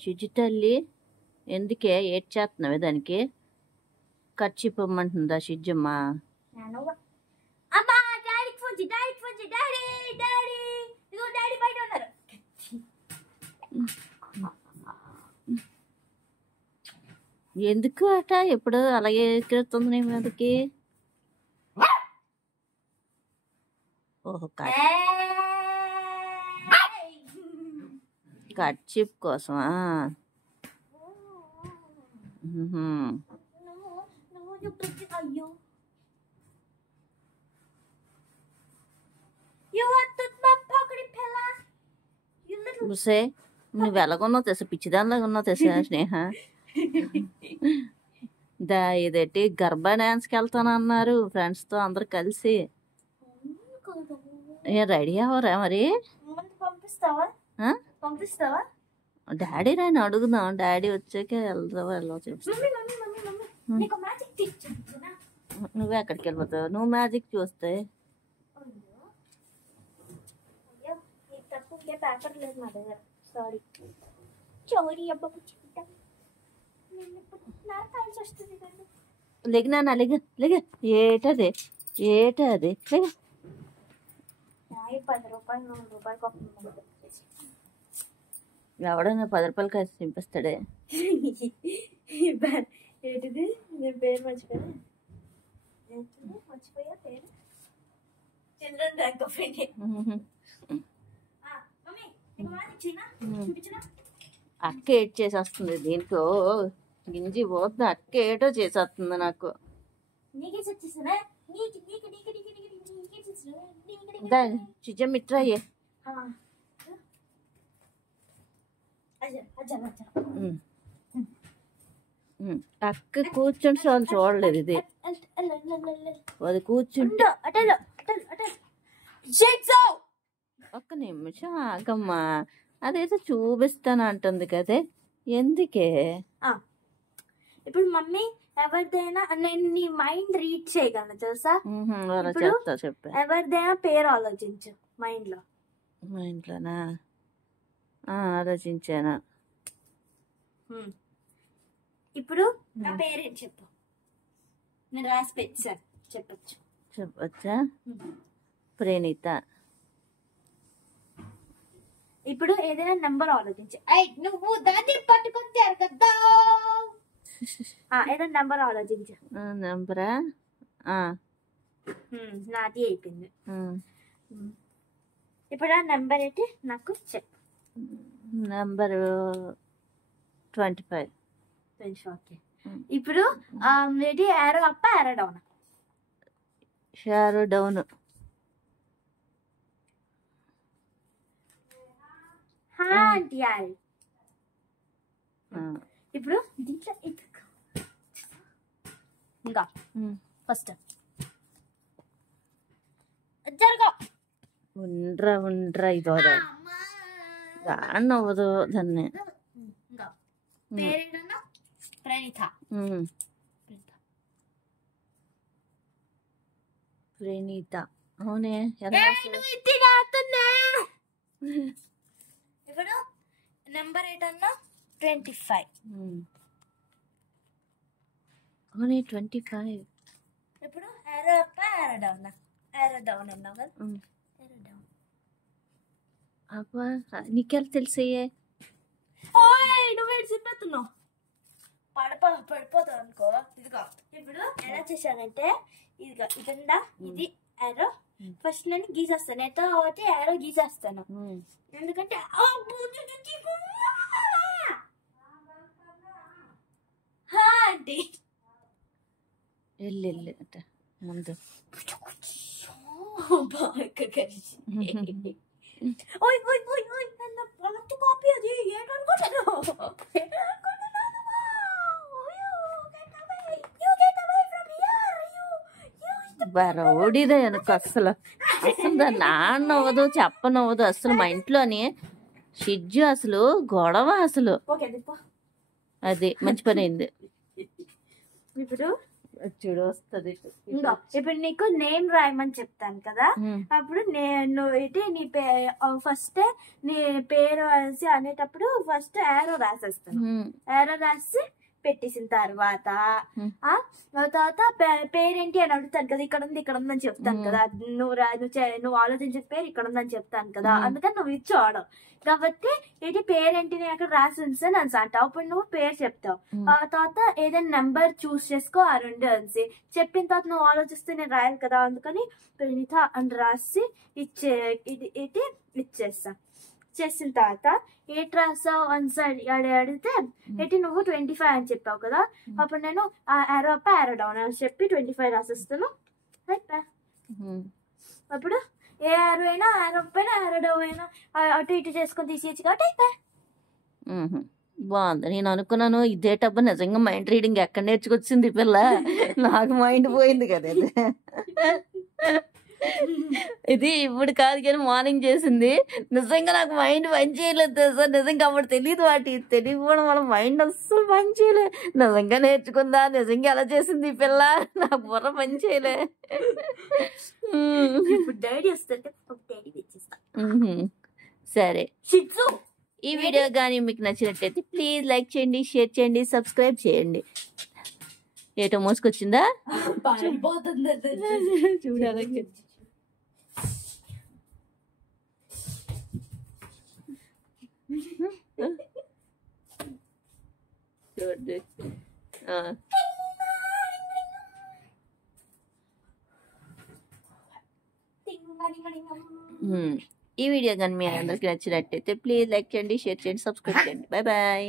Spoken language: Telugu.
చిజ్జి తల్లి ఎందుకే ఏడ్చేస్తున్నావే దానికి కర్చీఫ్ ఇమ్మంటుందా చిజ్జమ్మ అమ్మా డాడీకి ఫోన్ చేయి డాడీ ఇదిగో డాడీ బయట ఉన్నారు ఎందుకు అట ఎప్పుడు అలాగే ఎక్కిస్తుంది నీ మీదకి ఓహో కర్చీఫ్ కోసమా అయ్యో చూసే నువ్వు ఎలాగున్నావు తెలుసా పిచ్చిదానిలాగా ఉన్నావు తెలుసా స్నేహ ఇదేంటి గర్భా డాన్స్కి వెళ్తానన్నారు ఫ్రెండ్స్తో అందరు కలిసి రెడీ అవ్వరా మరి పంపిస్తావా డాడీ రాని అడుగుదాం డాడీ వచ్చాక వెళ్తావా ఎలా చెప్తా నువ్వే అక్కడికి వెళ్ళిపోతావు నువ్వు మ్యాజిక్ చూస్తే పేపర్ లేదు మా దగ్గర సారీ అబ్బా లెగినా లెగ ఏటది లేగ 10 రూపాయలు 100 రూపాయలు ఎవడన్నా 10 రూపాయలు కాసి చింపిస్తాడే ఏంటిది నేను పేరు మర్చిపోయా పేరు చంద్రన్ ర్యాంక్ ఆఫ్ అక్క ఏడ్ చేసేస్తుంది దీనికి గింజి పోతుంది అక్క ఏటో చేసేస్తుంది నాకు చిజం ఇట్రాయే అక్క కూర్చుంటే చాలు చూడలేదు ఇది అది కూర్చుంటే ఒక్క నిమిషం ఆగమ్మా అదేదో చూపిస్తాను అంటుంది కదే ఎందుకే ఇప్పుడు మమ్మీ ఎవరిదైనా నేను నీ మైండ్ రీడ్ చేయగలను తెలుసా చెప్పా ఎవరిదైనా పేరు ఆలోచించు మైండ్లోనా ఆలోచించానా ఇప్పుడు నా పేరేం చెప్పు నేను రాసి పెట్టా చెప్పచ్చా ప్రణీత ఇప్పుడు ఏదైనా నెంబర్ ఆలోచించు నువ్వు దాన్ని పట్టుకొని కదా ఏదైనా నెంబర్ ఆలోచించు నెంబరా నాది అయిపోయింది ఇప్పుడు ఆ నెంబర్ ఏంటి నాకు చెప్పు నెంబరు 25 ఓకే ఇప్పుడు ఏంటి యారో అప్ యారో డౌన్ షారో డౌన్ ఇప్పుడు దీంట్లో ఇంకా ఫస్ట్ జరగా ఉండ్రా ఇదో రానవ్వదు దాన్ని పేరేంటన్నా ప్రణీత అవునే ఇప్పుడు నెంబర్ ఏంటన్నా 25 అవునే 25 ఇప్పుడు యారో అప్ యారో డౌన్ అన్నావు కదా యారో డౌన్ అబ్బా నీకెలా తెలిసయ్యే నువ్వు చెప్పేస్తున్నావు పడిపోతావు అనుకో ఇదిగో ఇప్పుడు ఎలా చేశానంటే ఇదిగో ఇదండా ఇది యారో ఫస్ట్ నేను గీసేస్తాను ఎట్లా కాబట్టి యారో గీసేస్తాను ఎందుకంటే ఆంటీ వెళ్ళి ముందు బాగా కలిసి ఓయ్ ఓయ్ ఓయ్ ఓయ్ నన్న పాత కాపీ అది ఏంటనుకుంటాను రౌడీదే వెనక అసలు దాన్ని నాన్నవ్వదు చెప్పనవ్వదు అసలు మా ఇంట్లోని షిజ్జు అసలు గొడవ అసలు అది మంచి పని అయింది ఇప్పుడు చూడు వస్తుంది. ఇంకో ఇప్పుడు నీకు నేమ్ రాయమని చెప్తాను కదా, అప్పుడు నేను నీ ఫస్ట్ నీ పేరు అనేటప్పుడు ఫస్ట్ ఏరో రాసేస్తాను. ఏరో రాసి పెట్టేసిన తర్వాత పేరేంటి అని అడుగుతాను కదా, ఇక్కడ ఉందని చెప్తాను కదా, నువ్వు ఆలోచించిన పేరు ఇక్కడ ఉందని చెప్తాను కదా, అందుకని నువ్వు ఇచ్చాడు కాబట్టి ఇది పేరేంటి నేను అక్కడ రాసి ఉంచాను అని అంటావు. అప్పుడు నువ్వు పేరు చెప్తావు. ఆ తర్వాత ఏదైనా నెంబర్ చూస్ చేసుకో ఆ 2 అనేసి చెప్పిన తర్వాత నువ్వు ఆలోచిస్తే నేను రాయాలి కదా, అందుకని ప్రణీత అని రాసి ఇచ్చేస్తా. చేసిన తర్వాత ఏట్ రాసావు అని అడిగితే ఏంటి నువ్వు 25 అని చెప్పావు కదా, అప్పుడు నేను ఏరో అప్ ఏరో డౌన్ అని చెప్పి 25 రాసిస్తాను. అయిపోయా. అప్పుడు ఏ ఏరో అయినా ఏరో అప్ అయినా ఏరో డౌన్ అయినా అటు ఇటు చేసుకొని తీసేయచ్చు కాబట్టి అయిపోయా. బాగుంది. నేను అనుకున్నాను ఇదేటబ్బా నిజంగా మైండ్ రీడింగ్ ఎక్కడ నేర్చుకొచ్చింది పిల్ల, నాకు మైండ్ పోయింది కదా ఇది. ఇది ఇప్పుడు కాదు కానీ మార్నింగ్ చేసింది. నిజంగా నాకు మైండ్ పని చేయలేదు సార్. నిజంగా అప్పుడు తెలియదు, వాటి తెలియకపోవడం వల్ల మైండ్ అస్సలు పని చేయలే. నిజంగా నేర్చుకుందా, నిజంగా ఎలా చేసింది ఈ పిల్ల, నాకు బుర్ర పని చేయలే. సరే, ఈ వీడియో కానీ మీకు నచ్చినట్లయితే ప్లీజ్ లైక్ చేయండి, షేర్ చేయండి, సబ్స్క్రైబ్ చేయండి. ఏటో మోసుకొచ్చిందా చూడాలి. ఈ వీడియో కానీ మీ అందరికి నచ్చినట్టయితే ప్లీజ్ లైక్ చేయండి, షేర్ చేయండి, సబ్స్క్రైబ్ చేయండి. Bye bye.